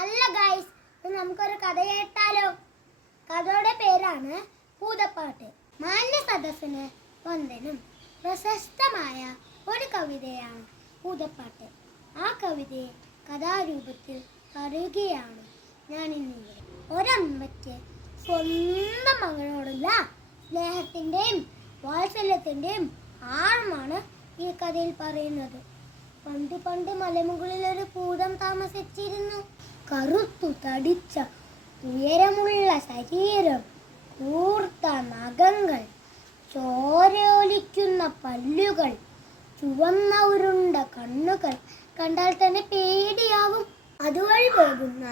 അല്ല ഗൈസ്, നമുക്കൊരു കഥ കേട്ടാലോ? കഥയുടെ പേരാണ് ഭൂതപ്പാട്ട്. മാന്യ സദസ്സിന് വന്ദനം. പ്രശസ്തമായ ഒരു കവിതയാണ് ഭൂതപ്പാട്ട്. ആ കവിതയെ കഥാരൂപത്തിൽ പറയുകയാണ് ഞാൻ ഇന്നിവിടെ. ഒരമ്മയ്ക്ക് സ്വന്തം മകനോടുള്ള സ്നേഹത്തിൻ്റെയും വാത്സല്യത്തിൻ്റെയും ആഴമാണ് ഈ കഥയിൽ പറയുന്നത്. പണ്ട് പണ്ട് മലമുകളിൽ ഒരു ഭൂതം താമസിച്ചിരുന്നു. കറുത്തു തടിച്ച ഉയരമുള്ള ശരീരം, കൂർത്ത നഖങ്ങൾ, ചോരയൊലിക്കുന്ന പല്ലുകൾ, ചുവന്ന ഉരുണ്ട കണ്ണുകൾ കണ്ടാൽ തന്നെ പേടിയാവും. അതുവഴി പോകുന്ന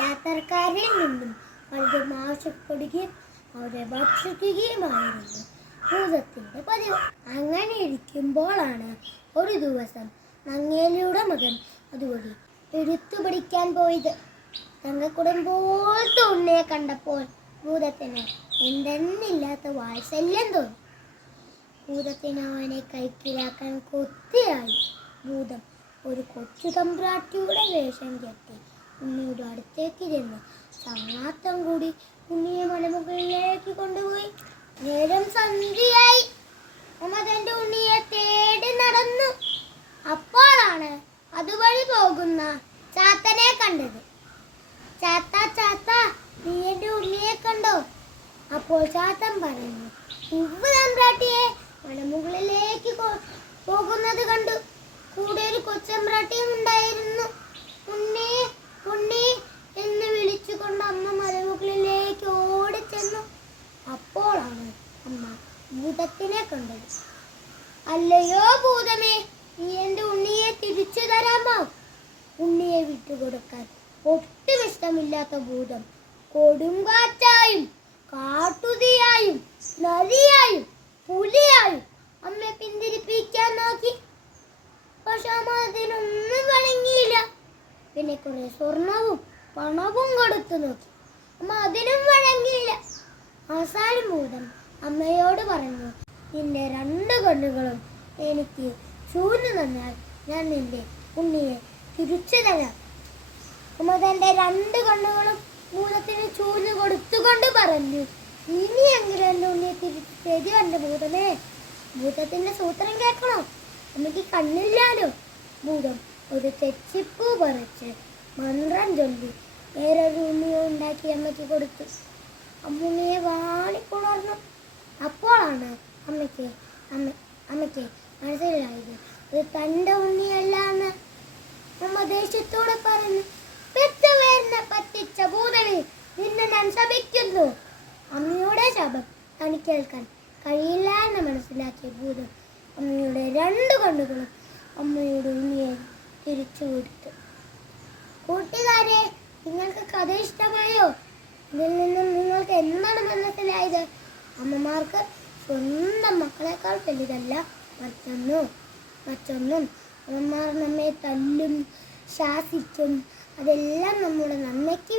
യാത്രക്കാരിൽ നിന്നും പലതും ആവശ്യപ്പെടുകയും അവരെ ഭക്ഷിക്കുകയുമായിരുന്നു ഭൂതത്തിന്റെ പതിവ്. അങ്ങനെ ഇരിക്കുമ്പോഴാണ് ഒരു ദിവസം നങ്ങേലിയുടെ മകൻ അതുവഴി എടുത്തു പിടിക്കാൻ പോയത്. തങ്കക്കുടം പോലത്തെ ഉണ്ണിയെ കണ്ടപ്പോൾ ഭൂതത്തിന് എന്തെന്നില്ലാത്ത വാത്സല്യം തോന്നി. ഭൂതത്തിന് അവനെ കൈക്കലാക്കാൻ കൊത്തിയായി. ഭൂതം ഒരു കൊച്ചു തമ്പ്രാട്ടിയുടെ വേഷം കെട്ടി ഉണ്ണിയുടെ അടുത്തേക്ക് ചെന്ന് സങ്ങാത്തം കൂടി ഉണ്ണിയെ മലമുകളിലേക്ക് കൊണ്ടുപോയി. നേരം സന്ധ്യയായി. അമ്മ തന്റെ ഉണ്ണിയെ തേടി നടന്നു. അപ്പോഴാണ് അതുവഴി പോകുന്ന ചാത്തനെ കണ്ടത്. ചാത്ത ചാത്ത, നീ എന്റെ ഉണ്ണിയെ കണ്ടോ? അപ്പോൾ ചാത്തൻ പറഞ്ഞു, ഉവ്വ് തമ്പ്രാട്ടിയെ, മലമുകളിലേക്ക് പോകുന്നത് കണ്ടു. കൂടെ ഒരു കൊച്ചമ്പ്രാട്ടിയും ഉണ്ടായിരുന്നു. ഉണ്ണി ഉണ്ണി എന്ന് വിളിച്ചുകൊണ്ട് അമ്മ മലമുകളിലേക്ക് ഓടിച്ചെന്നു. അപ്പോഴാണ് അമ്മ ഭൂതത്തിനെ കണ്ടത്. അല്ലയോ ഭൂതമേ, നീ എന്റെ ഉണ്ണിയെ തിരിച്ചു തരാമോ? ഉണ്ണിയെ വിട്ടുകൊടുക്കാൻ ഒട്ടും ഇഷ്ടമില്ലാത്ത ഭൂതം കൊടുങ്കാറ്റായും കാട്ടുതീയായും നരിയായും പുലിയായും അമ്മയെ പിന്തിരിപ്പിക്കാൻ നോക്കി. പക്ഷെ അമ്മ അതിനൊന്നും വഴങ്ങിയില്ല. പിന്നെ കുറെ സ്വർണവും പണവും കൊടുത്തു നോക്കി. അമ്മ അതിനും വഴങ്ങിയില്ല. അവസാനം ഭൂതം അമ്മയോട് പറഞ്ഞു, നിന്റെ 2 കണ്ണുകളും എനിക്ക് ചൂന്നു തന്നാൽ ഞാൻ നിന്റെ ഉണ്ണിയെ തിരിച്ചു തരാം. അമ്മ തന്റെ 2 കണ്ണുകളും ഭൂതത്തിന് ചൂന്നു കൊടുത്തുകൊണ്ട് പറഞ്ഞു, ഇനിയെങ്കിലും എൻ്റെ ഉണ്ണിയെ തിരിച്ചു തരൂ എൻ്റെ ഭൂതമേ. ഭൂതത്തിന്റെ സൂത്രം കേൾക്കണോ? അമ്മയ്ക്ക് കണ്ണില്ലാലോ. ഭൂതം ഒരു തെച്ചിപ്പൂ പറിച്ച് മന്ത്രം ചൊല്ലി വേറൊരു ഉണ്ണിയെ ഉണ്ടാക്കി അമ്മയ്ക്ക് കൊടുത്തു. അമ്മുണ്ണിയെ വാണിപ്പുണർന്നു. അപ്പോഴാണ് അമ്മയ്ക്ക് മനസ്സിലായത് ഇത് തൻ്റെ ഉണ്ണിയല്ല എന്ന്. അമ്മ ദേഷ്യത്തോടെ പറഞ്ഞു, പെറ്റവേറിനെ പറ്റിച്ച ഭൂതമേ, നിന്നെ ഞാൻ ശപിക്കുന്നു. അമ്മയുടെ ശപം തനിക്ക് കേൾക്കാൻ കഴിയില്ല എന്ന് മനസ്സിലാക്കിയ ഭൂതം അമ്മയുടെ 2 കണ്ണുകളും അമ്മയുടെ ഉണ്ണിയെ തിരിച്ചു കൊടുത്തു. കൂട്ടുകാരെ, നിങ്ങൾക്ക് കഥ ഇഷ്ടമായോ? ഇതിൽ നിന്നും നിങ്ങൾക്ക് എന്താണ് മനസ്സിലായത്? അമ്മമാർക്ക് സ്വന്തം മക്കളെക്കാൾ വലുതല്ല മറ്റൊന്നും. അമ്മമാർ നമ്മെ തല്ലും ശാസിക്കും. അതെല്ലാം നമ്മുടെ നന്മയ്ക്ക്